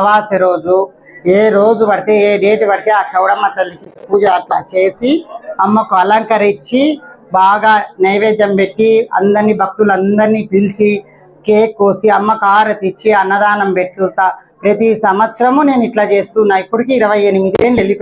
అమావాస్య రోజు. ఏ రోజు పడితే ఏ డేట్ పడితే ఆ చౌడమ్మ తల్లికి పూజ అట్లా చేసి అమ్మకు అలంకరించి బాగా నైవేద్యం పెట్టి అందరినీ భక్తులందరినీ పిలిచి కేక్ కోసి అమ్మకు ఆరతి ఇచ్చి అన్నదానం పెట్టుతా. ప్రతి సంవత్సరము నేను ఇట్లా చేస్తున్నా. ఇప్పటికి ఇరవై ఎనిమిది ఏళ్ళు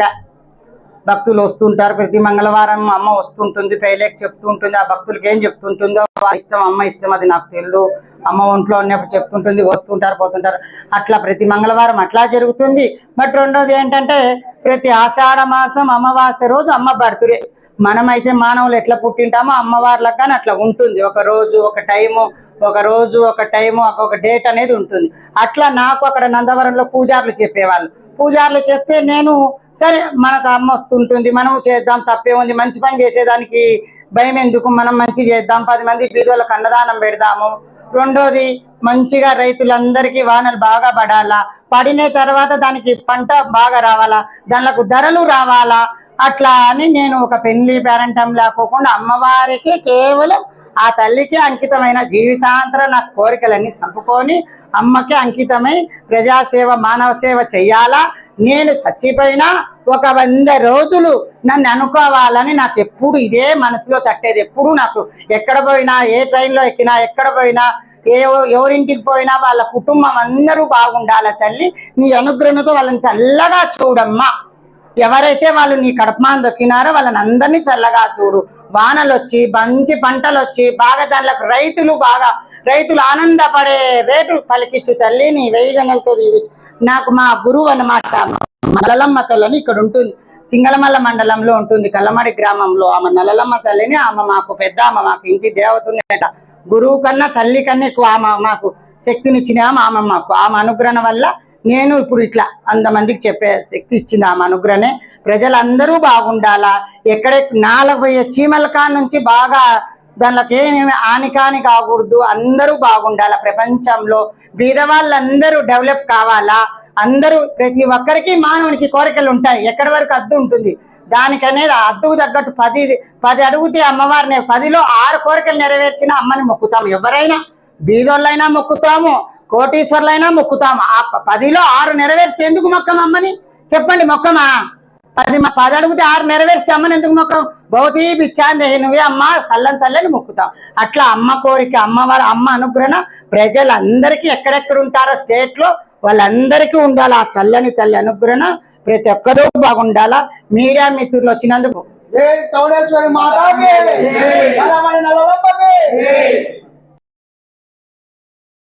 భక్తులు వస్తుంటారు. ప్రతి మంగళవారం అమ్మ వస్తుంటుంది పైలేకి చెప్తుంటుంది. ఆ భక్తులకి ఏం చెప్తుంటుందో ఇష్టం అమ్మ ఇష్టం అది నాకు తెలియదు అమ్మ ఒంట్లో ఉన్నప్పుడు చెప్తుంటుంది వస్తుంటారు పోతుంటారు. అట్లా ప్రతి మంగళవారం అట్లా జరుగుతుంది. బట్ రెండోది ఏంటంటే ప్రతి ఆషాఢ మాసం అమావాస్య రోజు అమ్మ బర్త్డే. మనమైతే మానవులు ఎట్లా పుట్టింటామో అమ్మవార్లకు కానీ అట్లా ఉంటుంది. ఒక రోజు ఒక టైము ఒక రోజు ఒక టైము ఒక డేట్ అనేది ఉంటుంది. అట్లా నాకు అక్కడ నందవరంలో పూజారులు చెప్పేవాళ్ళు. పూజారులు చెప్తే నేను సరే మనకు అమ్మ వస్తుంటుంది మనం చేద్దాం తప్పే ఉంది మంచి పని చేసేదానికి భయం ఎందుకు? మనం మంచి చేద్దాం పది మంది బీదోళ్ళకి అన్నదానం పెడదాము. రెండోది మంచిగా రైతులందరికీ వానలు బాగా పడాలా? పడిన తర్వాత దానికి పంట బాగా రావాలా? దానిలకు ధరలు రావాలా? అట్లా అని నేను ఒక పెళ్ళి పేరంటం లేకోకుండా అమ్మవారికి కేవలం ఆ తల్లికి అంకితమైన జీవితాంతరం నా కోరికలన్నీ చంపుకొని అమ్మకి అంకితమై ప్రజాసేవ మానవ సేవ చెయ్యాలా? నేను చచ్చిపోయినా ఒక వంద రోజులు నన్ను అనుకోవాలని నాకు ఎప్పుడు ఇదే మనసులో తట్టేది. ఎప్పుడు నాకు ఎక్కడ పోయినా ఏ ట్రైన్లో ఎక్కినా ఎక్కడ పోయినా ఏ ఎవరింటికి పోయినా వాళ్ళ కుటుంబం అందరూ బాగుండాల తల్లి? నీ అనుగ్రహంతో వాళ్ళని చల్లగా చూడమ్మా. ఎవరైతే వాళ్ళు నీ కడపమాన్ దొక్కినారో వాళ్ళని అందరినీ చల్లగా చూడు. వానలు వచ్చి మంచి పంటలు వచ్చి బాగా దానిలకు రైతులు బాగా రైతులు ఆనందపడే రేటు పలికిచ్చు తల్లి. నీ వెయ్యి గణలతో నాకు మా గురువు అన్నమాట నల్లమ్మ తల్లని ఇక్కడ ఉంటుంది. సింగళమల్ల మండలంలో ఉంటుంది. కల్లమడి గ్రామంలో ఆమె నల్లలమ్మ తల్లిని ఆమె మాకు పెద్ద ఆమె మాకు ఇంటి దేవతనేట. గురువు కన్నా తల్లి కన్నా ఎక్కువ ఆమె మాకు శక్తినిచ్చిన ఆమె ఆమె మాకు. ఆమె అనుగ్రహం వల్ల నేను ఇప్పుడు ఇట్లా అంతమందికి చెప్పే శక్తి ఇచ్చింది ఆమె అనుగ్రహమే ప్రజలందరూ బాగుండాలా? ఎక్కడ నాలుగు పోయే చీమల కాడ నుంచి బాగా దానిలోకి ఏమేమి హానికాని కాకూడదు. అందరూ బాగుండాలా? ప్రపంచంలో బీద వాళ్ళందరూ డెవలప్ కావాలా? అందరూ ప్రతి ఒక్కరికి మానవునికి కోరికలు ఉంటాయి. ఎక్కడి వరకు అద్దు ఉంటుంది? దానికనేది అద్దుకు తగ్గట్టు పది పది అడుగుతే అమ్మవారిని పదిలో ఆరు కోరికలు నెరవేర్చిన అమ్మని మొక్కుతాం. ఎవరైనా బీదోళ్ళైనా మొక్కుతాము కోటీశ్వర్లైనా మొక్కుతాము. ఆ పదిలో ఆరు నెరవేర్చి ఎందుకు మొక్కం అమ్మని? చెప్పండి మొక్కమా? పది పది అడుగుతే ఆరు నెరవేర్చి అమ్మని ఎందుకు మొక్కం? భౌతి పిచ్చాంది నువ్వే అమ్మ సల్లం తల్లని మొక్కుతాం. అట్లా అమ్మ కోరిక అమ్మ వాళ్ళ అమ్మ అనుగ్రహణ ప్రజలందరికీ ఎక్కడెక్కడ ఉంటారో స్టేట్లో వాళ్ళందరికీ ఉండాలి? ఆ చల్లని తల్లి అనుగ్రహణ ప్రతి ఒక్కరూ బాగుండాలా? మీడియా మిత్రులు వచ్చినందుకు చౌడేశ్వరి